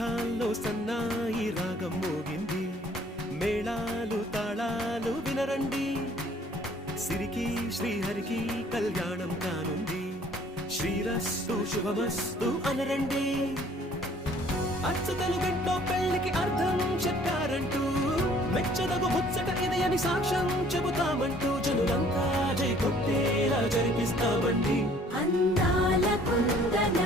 కంఠాల్లో సన్నాయి రాగం మోగింది, మేళాలు తాళాలు వినరండి, సిరికి శ్రీహరికి కళ్యాణం కానుంది, శ్రీరస్తు శుభమస్తు అనరండి. అచ్చతలు గంటో పెళ్లికి అర్థం చెప్పారంటూ, మెచ్చదగు ముచ్చట ఇది అని సాక్ష్యం చెబుతామంటూ, జనులంతా జై కొట్టేలా జరిపిస్తామండి. అందాల కుందన